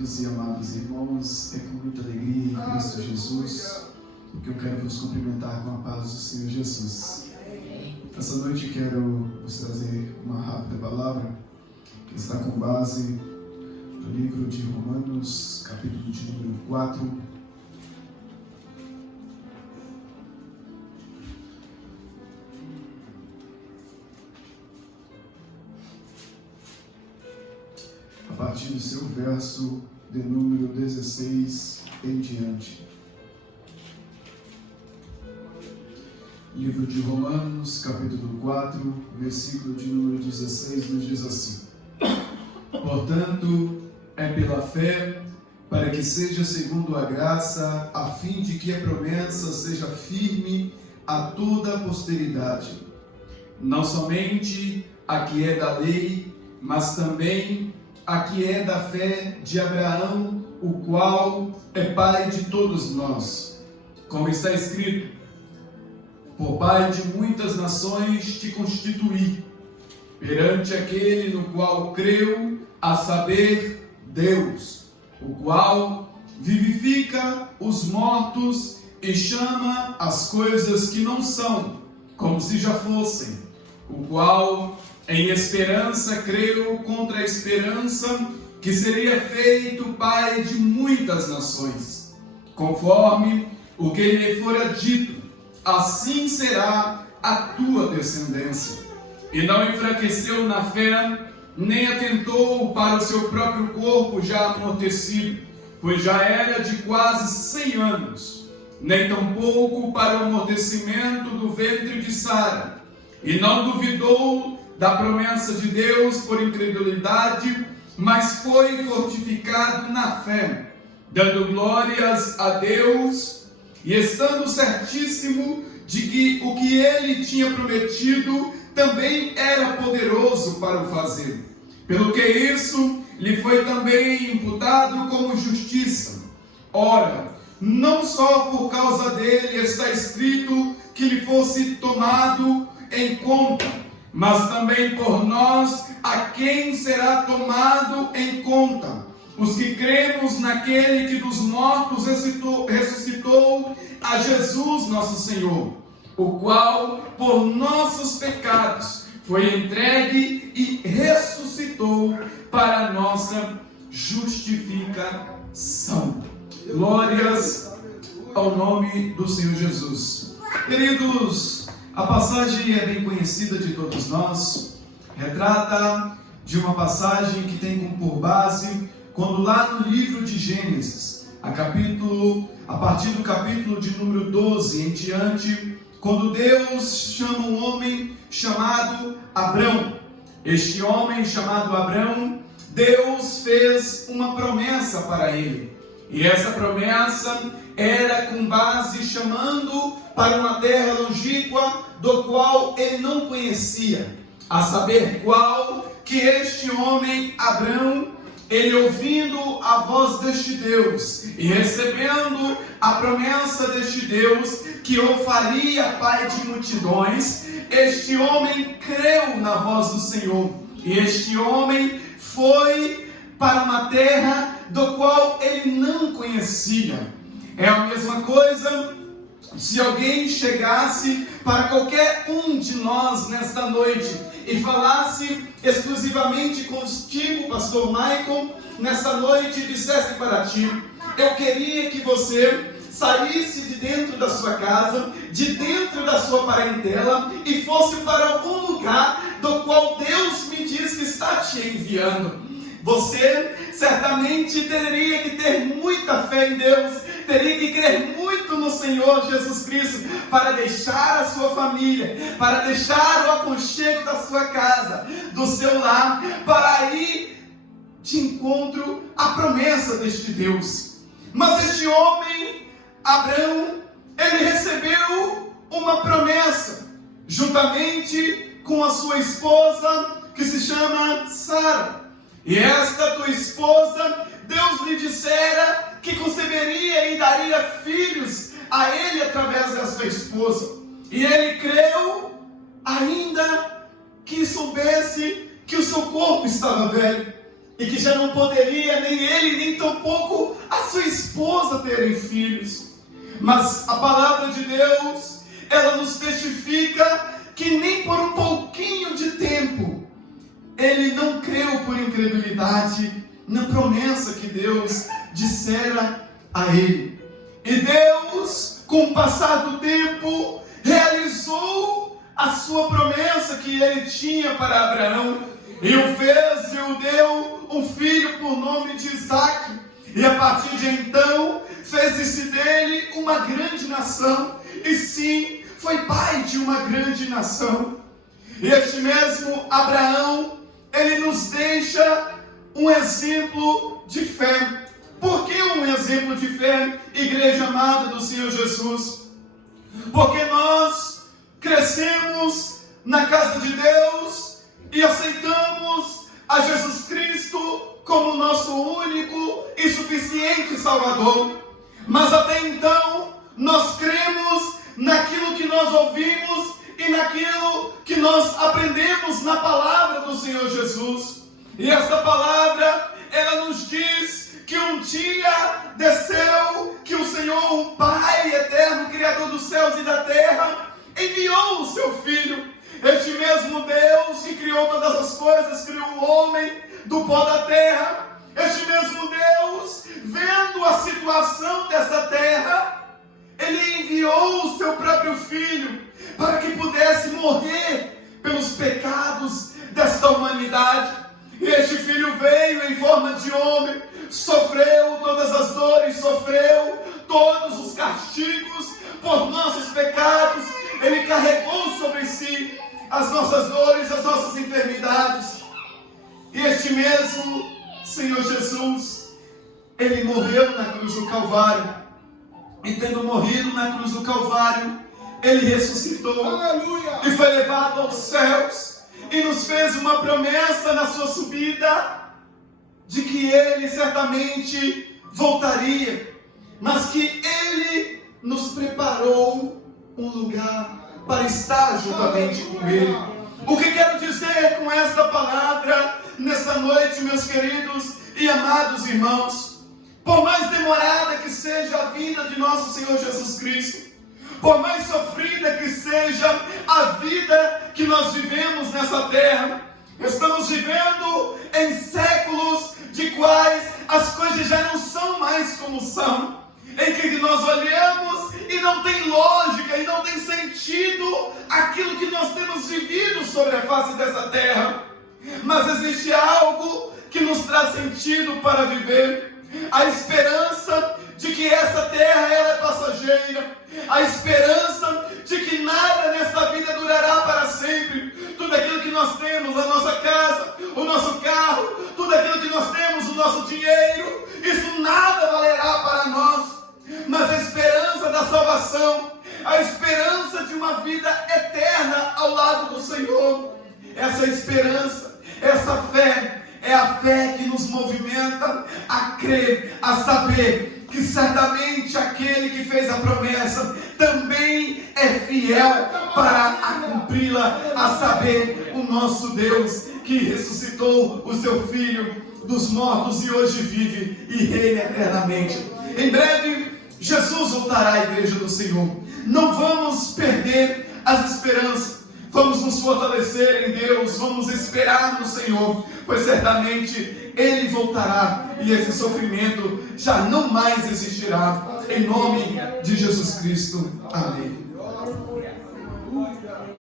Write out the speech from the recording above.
Queridos e amados irmãos, é com muita alegria em Cristo Jesus que eu quero vos cumprimentar com a paz do Senhor Jesus. Essa noite quero vos trazer uma rápida palavra que está com base no livro de Romanos, capítulo de número 4. A partir do seu verso de número 16 em diante. Livro de Romanos, capítulo 4, versículo de número 16, nos diz assim: Portanto, é pela fé, para que seja segundo a graça, a fim de que a promessa seja firme a toda a posteridade, não somente a que é da lei, mas também a que é da fé de Abraão, o qual é pai de todos nós. Como está escrito: por pai de muitas nações te constituí, perante aquele no qual creu, a saber, Deus, o qual vivifica os mortos e chama as coisas que não são, como se já fossem, o qual em esperança creu contra a esperança, que seria feito pai de muitas nações, conforme o que lhe fora dito: assim será a tua descendência. E não enfraqueceu na fé, nem atentou para o seu próprio corpo já amortecido, pois já era de quase 100 anos, nem tampouco para o amortecimento do ventre de Sara, e não duvidou da promessa de Deus por incredulidade, mas foi fortificado na fé, dando glórias a Deus, e estando certíssimo de que o que ele tinha prometido também era poderoso para o fazer. Pelo que isso lhe foi também imputado como justiça. Ora, não só por causa dele está escrito que lhe fosse tomado em conta, mas também por nós, a quem será tomado em conta, os que cremos naquele que dos mortos ressuscitou a Jesus nosso Senhor, o qual por nossos pecados foi entregue e ressuscitou para a nossa justificação. Glórias ao nome do Senhor Jesus. Queridos, a passagem é bem conhecida de todos nós. Retrata de uma passagem que tem como por base, quando lá no livro de Gênesis, a partir do capítulo de número 12 em diante, quando Deus chama um homem chamado Abrão. Este homem chamado Abrão, Deus fez uma promessa para ele. E essa promessa era com base chamando para uma terra longínqua, do qual ele não conhecia, a saber qual, que este homem, Abrão, ele ouvindo a voz deste Deus e recebendo a promessa deste Deus, que o faria pai de multidões, este homem creu na voz do Senhor, e este homem foi para uma terra do qual ele não conhecia. É a mesma coisa se alguém chegasse para qualquer um de nós nesta noite e falasse exclusivamente contigo, pastor Michael, nesta noite, e dissesse para ti: eu queria que você saísse de dentro da sua casa, de dentro da sua parentela, e fosse para algum lugar do qual Deus me diz que está te enviando. Você certamente teria que ter muita fé em Deus, teria que crer muito no Senhor Jesus Cristo, para deixar a sua família, para deixar o aconchego da sua casa, do seu lar, para ir de encontro à promessa deste Deus. Mas este homem, Abrão, ele recebeu uma promessa, juntamente com a sua esposa, que se chama Sara. E esta tua esposa, Deus lhe dissera que conceberia e daria filhos a ele através da sua esposa. E ele creu, ainda que soubesse que o seu corpo estava velho. e que já não poderia nem ele, nem tampouco a sua esposa terem filhos. Mas a palavra de Deus, ela nos testifica que nem por um pouquinho de tempo ele não creu por incredulidade na promessa que Deus dissera a ele. E Deus, com o passar do tempo, realizou a sua promessa que ele tinha para Abraão, e o fez e o deu um filho por nome de Isaque, e a partir de então fez-se dele uma grande nação, e sim, foi pai de uma grande nação. E este mesmo Abraão, ele nos deixa um exemplo de fé. Por que um exemplo de fé, igreja amada do Senhor Jesus? Porque nós crescemos na casa de Deus e aceitamos a Jesus Cristo como nosso único e suficiente Salvador. Mas até então, nós cremos naquilo que nós ouvimos e naquilo que nós aprendemos na palavra do Senhor Jesus. E esta palavra, ela nos diz que um dia desceu, que o Senhor, o Pai eterno, Criador dos céus e da terra, enviou o seu Filho. Este mesmo Deus que criou todas as coisas, criou o homem do pó da terra. Este mesmo Deus, vendo a situação desta terra, ele enviou o seu próprio Filho para que pudesse morrer pelos pecados desta humanidade. E este Filho veio em forma de homem, sofreu todas as dores, sofreu todos os castigos por nossos pecados. Ele carregou sobre si as nossas dores, as nossas enfermidades. E este mesmo Senhor Jesus, ele morreu na cruz do Calvário. E tendo morrido na cruz do Calvário, ele ressuscitou. Aleluia! E foi levado aos céus. E nos fez uma promessa na sua subida, de que ele certamente voltaria, mas que ele nos preparou um lugar para estar juntamente com ele. O que quero dizer com esta palavra nesta noite, meus queridos e amados irmãos? Por mais demorada que seja a vida de nosso Senhor Jesus Cristo, por mais sofrida que seja a vida que nós vivemos nessa terra, estamos vivendo em séculos de quais as coisas já não são mais como são, em que nós olhamos e não tem lógica e não tem sentido aquilo que nós temos vivido sobre a face dessa terra. Mas existe algo que nos traz sentido para viver, a esperança de que essa terra ela é passageira, a esperança de que nada nesta vida durará para sempre. Tudo aquilo que nós temos, a nossa casa, o nosso carro, tudo aquilo que nós temos, o nosso dinheiro, isso nada valerá para nós. Mas a esperança da salvação, a esperança de uma vida eterna ao lado do Senhor, essa esperança, essa fé, é a fé que nos movimenta a crer, a saber que certamente aquele que fez a promessa também é fiel para cumpri-la, a saber, o nosso Deus que ressuscitou o seu Filho dos mortos e hoje vive e reina eternamente. Em breve, Jesus voltará à igreja do Senhor. Não vamos perder as esperanças. Vamos nos fortalecer em Deus, vamos esperar no Senhor, pois certamente Ele voltará e esse sofrimento já não mais existirá. Em nome de Jesus Cristo. Amém.